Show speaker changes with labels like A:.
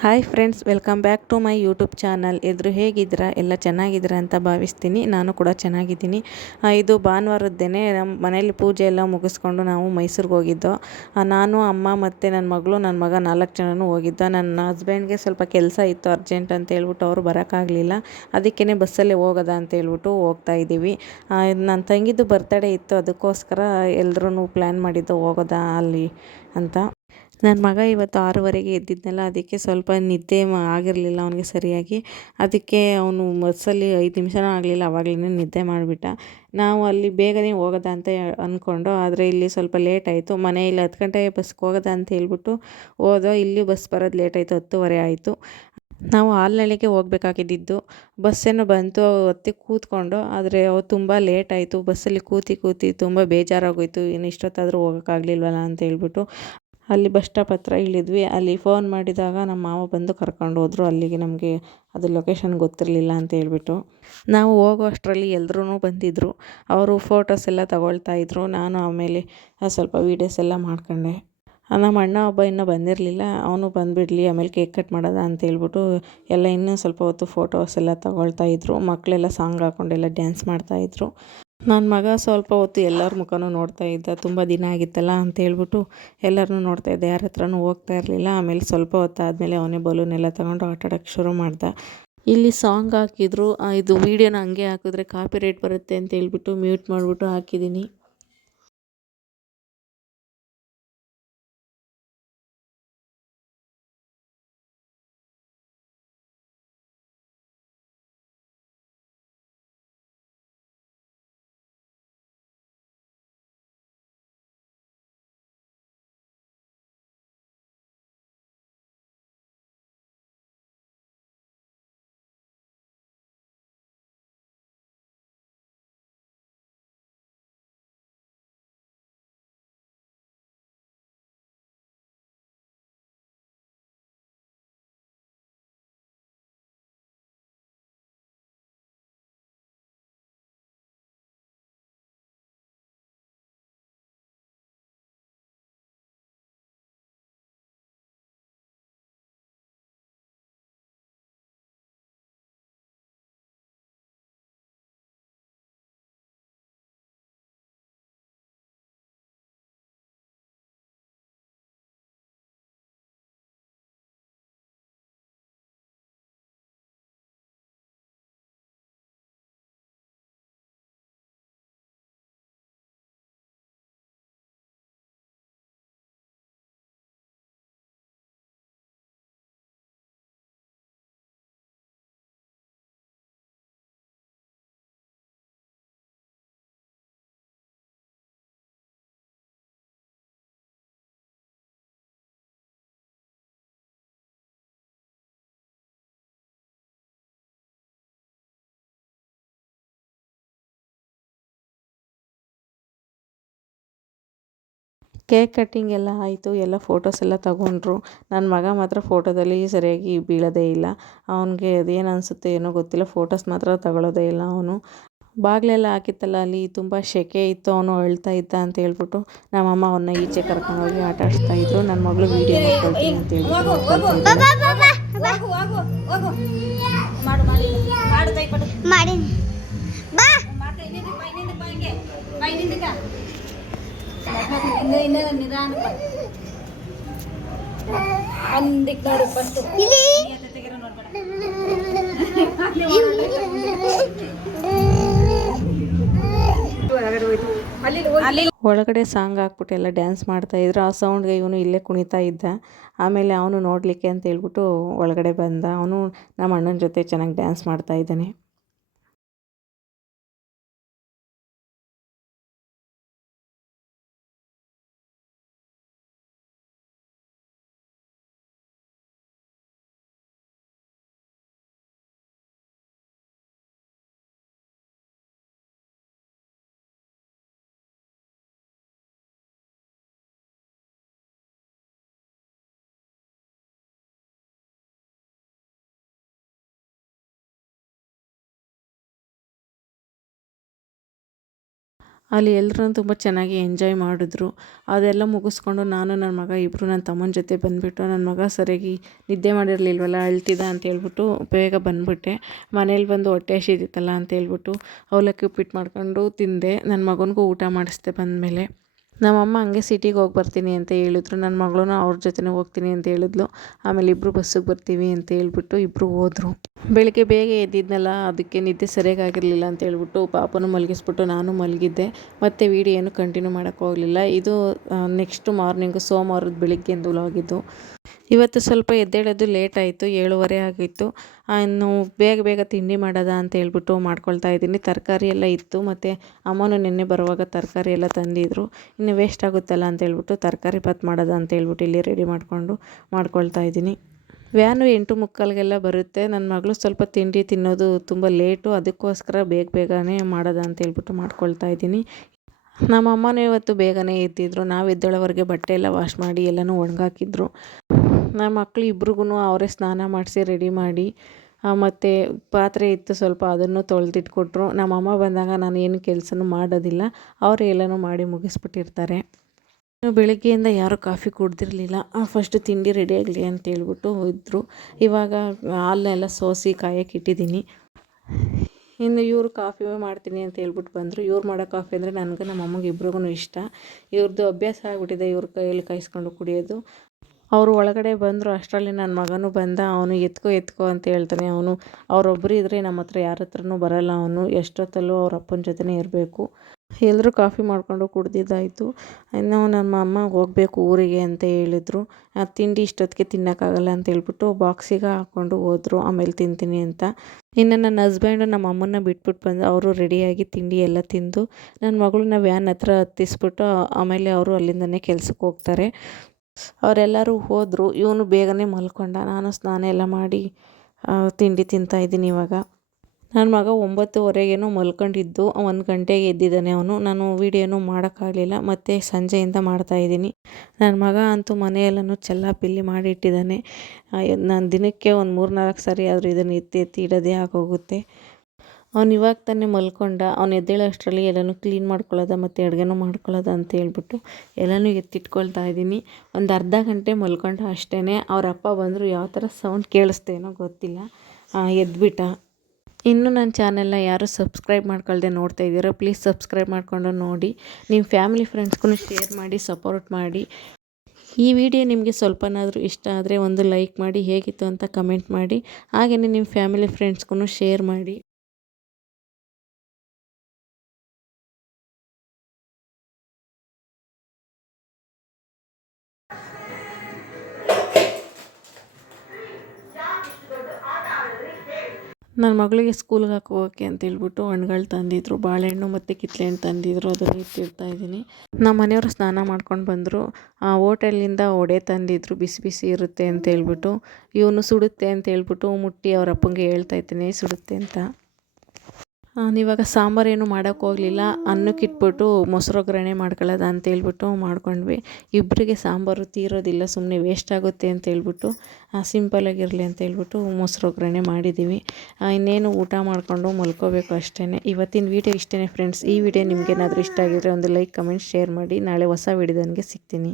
A: Hi friends, welcome back to my YouTube channel. ಎದುರು ಹೇಗಿದ್ದೀರಾ? ಎಲ್ಲ ಚೆನ್ನಾಗಿದ್ದೀರಾ ಅಂತ ಭಾವಿಸ್ತೀನಿ. ನಾನು ಕೂಡ ಚೆನ್ನಾಗಿದ್ದೀನಿ. ಇದು ಭಾನುವಾರದ್ದೇನೆ ನಮ್ಮ ಮನೇಲಿ ಪೂಜೆ ಎಲ್ಲ ಮುಗಿಸ್ಕೊಂಡು ನಾವು ಮೈಸೂರಿಗೆ ಹೋಗಿದ್ದೋ. ನಾನು, ಅಮ್ಮ ಮತ್ತು ನನ್ನ ಮಗಳು ನನ್ನ ಮಗ ನಾಲ್ಕು ಜನನೂ ಹೋಗಿದ್ದ. ನನ್ನ ಹಸ್ಬೆಂಡ್ಗೆ ಸ್ವಲ್ಪ ಕೆಲಸ ಇತ್ತು ಅರ್ಜೆಂಟ್ ಅಂತ ಹೇಳ್ಬಿಟ್ಟು ಅವರು ಬರೋಕ್ಕಾಗಲಿಲ್ಲ. ಅದಕ್ಕೇ ಬಸ್ಸಲ್ಲೇ ಹೋಗೋದ ಅಂತ ಹೇಳ್ಬಿಟ್ಟು ಹೋಗ್ತಾ ಇದ್ದೀವಿ. ನನ್ನ ತಂಗಿದು ಬರ್ತಡೇ ಇತ್ತು. ಅದಕ್ಕೋಸ್ಕರ ಎಲ್ಲರೂ ಪ್ಲ್ಯಾನ್ ಮಾಡಿದ್ದು ಹೋಗೋದಾ ಅಲ್ಲಿ ಅಂತ. ನನ್ನ ಮಗ ಇವತ್ತು ಆರೂವರೆಗೆ ಎದ್ದಿದ್ದನಲ್ಲ ಅದಕ್ಕೆ ಸ್ವಲ್ಪ ನಿದ್ದೆ ಆಗಿರಲಿಲ್ಲ ಅವನಿಗೆ ಸರಿಯಾಗಿ. ಅದಕ್ಕೆ ಅವನು ಬಸ್ಸಲ್ಲಿ ಐದು ನಿಮಿಷನೂ ಆಗಲಿಲ್ಲ ಅವಾಗಲೇ ನಿದ್ದೆ ಮಾಡಿಬಿಟ್ಟ. ನಾವು ಅಲ್ಲಿ ಬೇಗನೆ ಹೋಗೋದ ಅಂತ ಅಂದ್ಕೊಂಡು ಆದರೆ ಇಲ್ಲಿ ಸ್ವಲ್ಪ ಲೇಟ್ ಆಯಿತು. ಮನೆಯಲ್ಲಿ ಹತ್ತು ಗಂಟೆಗೆ ಬಸ್ಗೆ ಹೋಗೋದ ಅಂತ ಹೇಳ್ಬಿಟ್ಟು ಹೋದೋ ಇಲ್ಲಿ ಬಸ್ ಬರೋದು ಲೇಟ್ ಆಯಿತು, ಹತ್ತುವರೆ ಆಯಿತು. ನಾವು ಆಲ್ನಳ್ಳಿಗೆ ಹೋಗಬೇಕಾಗಿದ್ದಿದ್ದು. ಬಸ್ಸೇನೋ ಬಂತು ಹೊತ್ತಿ ಕೂತ್ಕೊಂಡು, ಆದರೆ ಅವು ತುಂಬ ಲೇಟ್ ಆಯಿತು. ಬಸ್ಸಲ್ಲಿ ಕೂತಿ ಕೂತಿ ತುಂಬ ಬೇಜಾರಾಗೋಯಿತು. ಇನ್ನು ಇಷ್ಟೊತ್ತಾದರೂ ಹೋಗೋಕ್ಕಾಗಲಿಲ್ವಲ್ಲ ಅಂತ ಹೇಳ್ಬಿಟ್ಟು. ಅಲ್ಲಿ ಬಸ್ ಸ್ಟಾಪ್ ಹತ್ರ ಇಳಿದ್ವಿ. ಅಲ್ಲಿ ಫೋನ್ ಮಾಡಿದಾಗ ನಮ್ಮ ಮಾವ ಬಂದು ಕರ್ಕೊಂಡು ಹೋದ್ರು. ಅಲ್ಲಿಗೆ ನಮಗೆ ಅದು ಲೊಕೇಶನ್ ಗೊತ್ತಿರಲಿಲ್ಲ ಅಂತ ಹೇಳ್ಬಿಟ್ಟು. ನಾವು ಹೋಗೋ ಅಷ್ಟರಲ್ಲಿ ಎಲ್ರೂ ಬಂದಿದ್ದರು ಅವರು ಫೋಟೋಸ್ ಎಲ್ಲ ತಗೊಳ್ತಾ ಇದ್ದರು ನಾನು ಆಮೇಲೆ ಸ್ವಲ್ಪ ವೀಡಿಯೋಸ್ ಎಲ್ಲ ಮಾಡ್ಕೊಂಡೆ. ನಮ್ಮ ಅಣ್ಣ ಒಬ್ಬ ಇನ್ನೂ ಬಂದಿರಲಿಲ್ಲ. ಅವನು ಬಂದುಬಿಡ್ಲಿ, ಆಮೇಲೆ ಕೇಕ್ ಕಟ್ ಮಾಡೋದ ಅಂತ ಹೇಳ್ಬಿಟ್ಟು ಎಲ್ಲ ಇನ್ನೂ ಸ್ವಲ್ಪ ಹೊತ್ತು ಫೋಟೋಸ್ ಎಲ್ಲ ತಗೊಳ್ತಾ ಇದ್ದರು ಮಕ್ಕಳೆಲ್ಲ ಸಾಂಗ್ ಹಾಕ್ಕೊಂಡೆಲ್ಲ ಡ್ಯಾನ್ಸ್ ಮಾಡ್ತಾಯಿದ್ರು ನನ್ನ ಮಗ ಸ್ವಲ್ಪ ಹೊತ್ತು ಎಲ್ಲರ ಮುಖನೂ ನೋಡ್ತಾ ಇದ್ದ. ತುಂಬ ದಿನ ಆಗಿತ್ತಲ್ಲ ಅಂತ ಹೇಳ್ಬಿಟ್ಟು ಎಲ್ಲರನ್ನೂ ನೋಡ್ತಾ ಇದ್ದ. ಯಾರ ಹತ್ರನೂ ಹೋಗ್ತಾ ಇರಲಿಲ್ಲ. ಆಮೇಲೆ ಸ್ವಲ್ಪ ಹೊತ್ತು ಅವನೇ ಬಲೂನ್ ಎಲ್ಲ ತಗೊಂಡು ಆಟ ಆಡೋಕ್ಕೆ ಶುರು ಮಾಡ್ದ. ಇಲ್ಲಿ ಸಾಂಗ್ ಹಾಕಿದ್ರು. ಇದು ವೀಡಿಯೋನ ಹಂಗೆ ಹಾಕಿದ್ರೆ ಕಾಪಿ ರೇಟ್ ಬರುತ್ತೆ ಅಂತ ಹೇಳ್ಬಿಟ್ಟು ಮ್ಯೂಟ್ ಮಾಡಿಬಿಟ್ಟು ಹಾಕಿದ್ದೀನಿ. ಕೇಕ್ ಕಟ್ಟಿಂಗ್ ಎಲ್ಲ ಆಯಿತು ಎಲ್ಲ ಫೋಟೋಸ್ ಎಲ್ಲ ತಗೊಂಡ್ರು. ನನ್ನ ಮಗ ಮಾತ್ರ ಫೋಟೋದಲ್ಲಿ ಸರಿಯಾಗಿ ಬೀಳೋದೇ ಇಲ್ಲ. ಅವನಿಗೆ ಅದೇನು ಅನಿಸುತ್ತೆ ಏನೋ ಗೊತ್ತಿಲ್ಲ ಫೋಟೋಸ್ ಮಾತ್ರ ತಗೊಳ್ಳೋದೇ ಇಲ್ಲ ಅವನು. ಬಾಗಿಲೆಲ್ಲ ಹಾಕಿತ್ತಲ್ಲ ಅಲ್ಲಿ ತುಂಬ ಸೆಕೆ ಇತ್ತು ಅವನು ಅಳ್ತಾ ಇದ್ದ ಅಂತ ಹೇಳ್ಬಿಟ್ಟು ನಮ್ಮಮ್ಮ ಅವನ್ನ ಈಚೆ ಕರ್ಕೊಂಡೋಗಿ ಆಟ ಆಡಿಸ್ತಾ ಇದ್ರು. ನನ್ನ ಮಗಳು ವೀಡಿಯೋ ಮಾಡ್ಕೊಳ್ತೀನಿ ಅಂತ ಹೇಳ್ಬಿಟ್ಟು ಬಾ ಇದ್ದಾಳೆ.
B: ಹೋಗು ಹೋಗು ಹೋಗು ಮಾಡು
A: ಒಳಗಡೆ ಸಾಂಗ್ ಹಾಕ್ಬಿಟ್ಟು ಎಲ್ಲ ಡ್ಯಾನ್ಸ್ ಮಾಡ್ತಾ ಇದ್ರು. ಆ ಸೌಂಡ್ಗೆ ಇವನು ಇಲ್ಲೇ ಕುಣಿತಾ ಇದ್ದ. ಆಮೇಲೆ ಅವನು ನೋಡಲಿಕ್ಕೆ ಅಂತ ಹೇಳ್ಬಿಟ್ಟು ಒಳಗಡೆ ಬಂದ. ಅವನು ನಮ್ಮ ಅಣ್ಣನ ಜೊತೆ ಚೆನ್ನಾಗಿ ಡ್ಯಾನ್ಸ್ ಮಾಡ್ತಾ ಇದ್ದಾನೆ. ಅಲ್ಲಿ ಎಲ್ಲರೂ ತುಂಬ ಚೆನ್ನಾಗಿ ಎಂಜಾಯ್ ಮಾಡಿದ್ರು. ಅದೆಲ್ಲ ಮುಗಿಸ್ಕೊಂಡು ನಾನು ನನ್ನ ಮಗ ಇಬ್ಬರು ನನ್ನ ತಮ್ಮನ ಜೊತೆ ಬಂದುಬಿಟ್ಟು ನನ್ನ ಮಗ ಸರಿಯಾಗಿ ನಿದ್ದೆ ಮಾಡಿರಲಿಲ್ವಲ್ಲ ಅಳ್ತಿದ್ದ ಅಂತ ಹೇಳ್ಬಿಟ್ಟು ಬೇಗ ಬಂದುಬಿಟ್ಟೆ. ಮನೇಲಿ ಬಂದು ಹೊಟ್ಟೆ ಹಸಿದಿತ್ತಲ್ಲ ಅಂತ ಹೇಳ್ಬಿಟ್ಟು ಅವಲಕ್ಕಿ ಉಪ್ಪಿಟ್ಟು ಮಾಡ್ಕೊಂಡು ತಿಂದೆ. ನನ್ನ ಮಗನಿಗೂ ಊಟ ಮಾಡಿಸ್ದೆ ಬಂದಮೇಲೆ. ನಮ್ಮಮ್ಮ ಹಂಗೆ ಸಿಟಿಗೆ ಹೋಗಿ ಬರ್ತೀನಿ ಅಂತ ಹೇಳಿದ್ರು. ನನ್ನ ಮಗಳೂ ಅವ್ರ ಜೊತೆನೇ ಹೋಗ್ತೀನಿ ಅಂತ ಹೇಳಿದ್ಲು. ಆಮೇಲೆ ಇಬ್ಬರು ಬಸ್ಸಿಗೆ ಬರ್ತೀವಿ ಅಂತ ಹೇಳ್ಬಿಟ್ಟು ಇಬ್ಬರು ಹೋದರು. ಬೆಳಗ್ಗೆ ಬೇಗ ಎದ್ದಿದ್ನಲ್ಲ, ಅದಕ್ಕೆ ನಿದ್ದೆ ಸರಿಯಾಗಿ ಆಗಿರಲಿಲ್ಲ ಅಂತ ಹೇಳ್ಬಿಟ್ಟು ಪಾಪನೂ ಮಲಗಿಸ್ಬಿಟ್ಟು ನಾನು ಮಲಗಿದ್ದೆ. ಮತ್ತು ವೀಡಿಯೋನು ಕಂಟಿನ್ಯೂ ಮಾಡೋಕ್ಕೋಗಲಿಲ್ಲ. ಇದು ನೆಕ್ಸ್ಟ್ ಮಾರ್ನಿಂಗು ಸೋಮವಾರದ ಬೆಳಿಗ್ಗೆಂದು ವ್ಲಾಗಿದ್ದು ಇವತ್ತು ಸ್ವಲ್ಪ ಎದ್ದೇಳೋದು ಲೇಟ್ ಆಯಿತು, ಏಳುವರೆ ಆಗಿತ್ತು. ಇನ್ನು ಬೇಗ ಬೇಗ ತಿಂಡಿ ಮಾಡೋದ ಅಂತ ಹೇಳ್ಬಿಟ್ಟು ಮಾಡ್ಕೊಳ್ತಾ ಇದ್ದೀನಿ. ತರಕಾರಿ ಎಲ್ಲ ಇತ್ತು, ಮತ್ತು ಅಮ್ಮನೂ ನಿನ್ನೆ ಬರುವಾಗ ತರಕಾರಿ ಎಲ್ಲ ತಂದಿದ್ರು. ಇನ್ನು ವೇಸ್ಟ್ ಆಗುತ್ತಲ್ಲ ಅಂತ ಹೇಳ್ಬಿಟ್ಟು ತರಕಾರಿ ಬಾತ್ ಮಾಡೋದ ಅಂತ ಹೇಳ್ಬಿಟ್ಟು ಇಲ್ಲಿ ರೆಡಿ ಮಾಡಿಕೊಂಡು ಮಾಡ್ಕೊಳ್ತಾ ಇದ್ದೀನಿ. ವ್ಯಾನು ಎಂಟು ಮುಕ್ಕಾಲಿಗೆಲ್ಲ ಬರುತ್ತೆ. ನನ್ನ ಮಗಳು ಸ್ವಲ್ಪ ತಿಂಡಿ ತಿನ್ನೋದು ತುಂಬ ಲೇಟು, ಅದಕ್ಕೋಸ್ಕರ ಬೇಗ ಬೇಗನೆ ಮಾಡೋದ ಅಂತ ಹೇಳ್ಬಿಟ್ಟು ಮಾಡ್ಕೊಳ್ತಾ ಇದ್ದೀನಿ. ನಮ್ಮ ಅಮ್ಮನೂ ಇವತ್ತು ಬೇಗನೆ ಎದ್ದಿದ್ರು. ನಾವು ಎದ್ದೇಳೋವರೆಗೆ ಬಟ್ಟೆ ಎಲ್ಲ ವಾಶ್ ಮಾಡಿ ಎಲ್ಲನೂ ಒಣಗಾಕಿದ್ರು. ನಮ್ಮ ಮಕ್ಳು ಇಬ್ರಿಗೂ ಅವರೇ ಸ್ನಾನ ಮಾಡಿಸಿ ರೆಡಿ ಮಾಡಿ ಮತ್ತು ಪಾತ್ರೆ ಇತ್ತು ಸ್ವಲ್ಪ ಅದನ್ನು ತೊಳೆದಿಟ್ಕೊಟ್ರು. ನಮ್ಮ ಅಮ್ಮ ಬಂದಾಗ ನಾನು ಏನು ಕೆಲಸನೂ ಮಾಡೋದಿಲ್ಲ. ಅವರು ಎಲ್ಲನೂ ಮಾಡಿ ಮುಗಿಸ್ಬಿಟ್ಟಿರ್ತಾರೆ. ಇನ್ನು ಬೆಳಗ್ಗೆಯಿಂದ ಯಾರೂ ಕಾಫಿ ಕುಡ್ದಿರಲಿಲ್ಲ. ಫಸ್ಟ್ ತಿಂಡಿ ರೆಡಿ ಆಗಲಿ ಅಂತ ಹೇಳ್ಬಿಟ್ಟು ಇವಾಗ ಹಾಲನ್ನೆಲ್ಲ ಸೋಸಿ ಕಾಯಕ್ಕೆ ಇಟ್ಟಿದ್ದೀನಿ. ಇನ್ನು ಇವರು ಕಾಫಿ ಮಾಡ್ತೀನಿ ಅಂತ ಹೇಳ್ಬಿಟ್ಟು ಬಂದರು. ಇವ್ರು ಮಾಡೋ ಕಾಫಿ ಅಂದರೆ ನನಗೆ ನಮ್ಮ ಅಮ್ಮಗೆ ಇಬ್ರಿಗೂ ಇಷ್ಟ. ಇವ್ರದ್ದು ಅಭ್ಯಾಸ ಆಗಿಬಿಟ್ಟಿದೆ. ಇವ್ರ ಕೈಯಲ್ಲಿ ಕಾಯಿಸ್ಕೊಂಡು ಕುಡಿಯೋದು. ಅವರು ಒಳಗಡೆ ಬಂದರು, ಅಷ್ಟರಲ್ಲಿ ನನ್ನ ಮಗನೂ ಬಂದ, ಅವನು ಎತ್ಕೋ ಎತ್ಕೋ ಅಂತ ಹೇಳ್ತಾನೆ. ಅವನು ಅವರೊಬ್ಬರು ಇದ್ದರೆ ನಮ್ಮ ಹತ್ರ ಯಾರ ಹತ್ರನೂ ಬರಲ್ಲ ಅವನು. ಎಷ್ಟೊತ್ತಲ್ಲೂ ಅವ್ರ ಅಪ್ಪನ ಜೊತೆನೇ ಇರಬೇಕು. ಎಲ್ಲರೂ ಕಾಫಿ ಮಾಡಿಕೊಂಡು ಕುಡ್ದಿದ್ದಾಯಿತು. ಇನ್ನು ನಮ್ಮ ಅಮ್ಮ ಹೋಗಬೇಕು ಊರಿಗೆ ಅಂತ ಹೇಳಿದ್ರು. ತಿಂಡಿ ಇಷ್ಟೊತ್ತಿಗೆ ತಿನ್ನೋಕ್ಕಾಗಲ್ಲ ಅಂತ ಹೇಳ್ಬಿಟ್ಟು ಬಾಕ್ಸಿಗೆ ಹಾಕ್ಕೊಂಡು ಹೋದರು. ಆಮೇಲೆ ತಿಂತೀನಿ ಅಂತ. ಇನ್ನು ನನ್ನ ಹಸ್ಬೆಂಡು ನಮ್ಮ ಅಮ್ಮನ ಬಿಟ್ಬಿಟ್ಟು ಬಂದು, ಅವರು ರೆಡಿಯಾಗಿ ತಿಂಡಿ ಎಲ್ಲ ತಿಂದು ನನ್ನ ಮಗಳನ್ನ ವ್ಯಾನ್ ಹತ್ರ ಹತ್ತಿಸ್ಬಿಟ್ಟು, ಆಮೇಲೆ ಅವರು ಅಲ್ಲಿಂದನೇ ಕೆಲ್ಸಕ್ಕೆ ಹೋಗ್ತಾರೆ. ಅವರೆಲ್ಲರೂ ಹೋದರು. ಇವನು ಬೇಗನೆ ಮಲ್ಕೊಂಡ. ನಾನು ಸ್ನಾನ ಎಲ್ಲ ಮಾಡಿ ತಿಂಡಿ ತಿಂತಾಯಿದ್ದೀನಿ ಇವಾಗ. ನನ್ನ ಮಗ ಒಂಬತ್ತುವರೆಗೇನೋ ಮಲ್ಕೊಂಡಿದ್ದು. ಒಂದು ಗಂಟೆಗೆ ಎದ್ದಿದ್ದಾನೆ ಅವನು. ನಾನು ವೀಡಿಯೋನೂ ಮಾಡೋಕ್ಕಾಗಲಿಲ್ಲ. ಮತ್ತು ಸಂಜೆಯಿಂದ ಮಾಡ್ತಾಯಿದ್ದೀನಿ ನನ್ನ ಮಗ ಅಂತೂ ಮನೆಯಲ್ಲೂ ಚೆಲ್ಲಾಪಿಲ್ಲಿ ಮಾಡಿ ಇಟ್ಟಿದ್ದಾನೆ ನಾನು ದಿನಕ್ಕೆ ಒಂದು ಮೂರು ನಾಲ್ಕು ಸರಿ ಆದರೂ ಇದನ್ನು ಎತ್ತಿ ಎತ್ತಿ ಇಡೋದೇ ಆಗೋಗುತ್ತೆ. ಅವ್ನು ಇವಾಗ ತಾನೇ ಮಲ್ಕೊಂಡ, ಅವ್ನು ಎದ್ದೇಳೋ ಅಷ್ಟರಲ್ಲಿ ಎಲ್ಲನೂ ಕ್ಲೀನ್ ಮಾಡ್ಕೊಳ್ಳೋದ ಮತ್ತು ಅಡುಗೆನೂ ಮಾಡ್ಕೊಳ್ಳೋದ ಅಂತ ಹೇಳ್ಬಿಟ್ಟು ಎಲ್ಲನೂ ಎತ್ತಿಟ್ಕೊಳ್ತಾ ಇದ್ದೀನಿ. ಒಂದು ಅರ್ಧ ಗಂಟೆ ಮಲ್ಕೊಂಡ ಅಷ್ಟೇ ಅವ್ರ ಅಪ್ಪ ಬಂದರು ಯಾವ ಥರ ಸೌಂಡ್ ಕೇಳಿಸ್ತೇನೋ ಗೊತ್ತಿಲ್ಲ. ಎದ್ಬಿಟ್ಟ. ಇನ್ನೂ ನನ್ನ ಚಾನೆಲ್ನ ಯಾರು ಸಬ್ಸ್ಕ್ರೈಬ್ ಮಾಡ್ಕೊಳ್ದೆ ನೋಡ್ತಾ ಇದ್ದೀರೋ ಪ್ಲೀಸ್ ಸಬ್ಸ್ಕ್ರೈಬ್ ಮಾಡಿಕೊಂಡು ನೋಡಿ. ನಿಮ್ಮ ಫ್ಯಾಮಿಲಿ ಫ್ರೆಂಡ್ಸ್ಗೂ ಶೇರ್ ಮಾಡಿ ಸಪೋರ್ಟ್ ಮಾಡಿ. ಈ ವಿಡಿಯೋ ನಿಮಗೆ ಸ್ವಲ್ಪನಾದರೂ ಇಷ್ಟ ಆದರೆ ಒಂದು ಲೈಕ್ ಮಾಡಿ, ಹೇಗಿತ್ತು ಅಂತ ಕಮೆಂಟ್ ಮಾಡಿ. ಹಾಗೆಯೇ ನಿಮ್ಮ ಫ್ಯಾಮಿಲಿ ಫ್ರೆಂಡ್ಸ್ಗೂ ಶೇರ್ ಮಾಡಿ. ನನ್ನ ಮಗಳಿಗೆ ಸ್ಕೂಲ್ಗೆ ಹಾಕೋಕೆ ಅಂತ ಹೇಳ್ಬಿಟ್ಟು ಹಣ್ಗಳು ತಂದಿದ್ರು, ಬಾಳೆಹಣ್ಣು ಮತ್ತು ಕಿತ್ಳೆಹಣ್ಣು ತಂದಿದ್ರು, ಅದನ್ನು ಇಟ್ಟಿರ್ತಾ ಇದ್ದೀನಿ. ನಮ್ಮ ಮನೆಯವರು ಸ್ನಾನ ಮಾಡ್ಕೊಂಡು ಬಂದರು. ಆ ಹೋಟೆಲಿಂದ ಒಡೆ ತಂದಿದ್ರು, ಬಿಸಿ ಬಿಸಿ ಇರುತ್ತೆ ಅಂತ ಹೇಳ್ಬಿಟ್ಟು. ಇವನು ಸುಡುತ್ತೆ ಅಂತ ಹೇಳ್ಬಿಟ್ಟು ಮುಟ್ಟಿ ಅವ್ರ ಅಪ್ಪಂಗೆ ಹೇಳ್ತಾ ಇದ್ದೀನಿ, ಸುಡುತ್ತೆ ಅಂತ. ಇವಾಗ ಸಾಂಬಾರೇನು ಮಾಡೋಕ್ಕೆ ಹೋಗಲಿಲ್ಲ. ಅನ್ನಕ್ಕೆ ಇಟ್ಬಿಟ್ಟು ಮೊಸರು ಒಗ್ಗರಣೆ ಮಾಡ್ಕೊಳ್ಳೋದ ಅಂತೇಳ್ಬಿಟ್ಟು ಮಾಡ್ಕೊಂಡ್ವಿ. ಇಬ್ಬರಿಗೆ ಸಾಂಬಾರು ತೀರೋದಿಲ್ಲ ಸುಮ್ಮನೆ ವೇಸ್ಟ್ ಆಗುತ್ತೆ ಅಂತ ಹೇಳ್ಬಿಟ್ಟು ಸಿಂಪಲಾಗಿರಲಿ ಅಂತ ಹೇಳ್ಬಿಟ್ಟು ಮೊಸರು ಒಗ್ಗರಣೆ ಮಾಡಿದ್ದೀವಿ ಇನ್ನೇನು ಊಟ ಮಾಡಿಕೊಂಡು ಮಲ್ಕೋಬೇಕು ಅಷ್ಟೇ ಇವತ್ತಿನ ವೀಡಿಯೋ ಇಷ್ಟೇ ಫ್ರೆಂಡ್ಸ್ ಈ ವಿಡಿಯೋ ನಿಮಗೇನಾದರೂ ಇಷ್ಟ ಆಗಿದ್ದರೆ ಒಂದು ಲೈಕ್ ಕಮೆಂಟ್ ಶೇರ್ ಮಾಡಿ. ನಾಳೆ ಹೊಸ ವಿಡಿಯೋದನಿಗೆ ಸಿಗ್ತೀನಿ.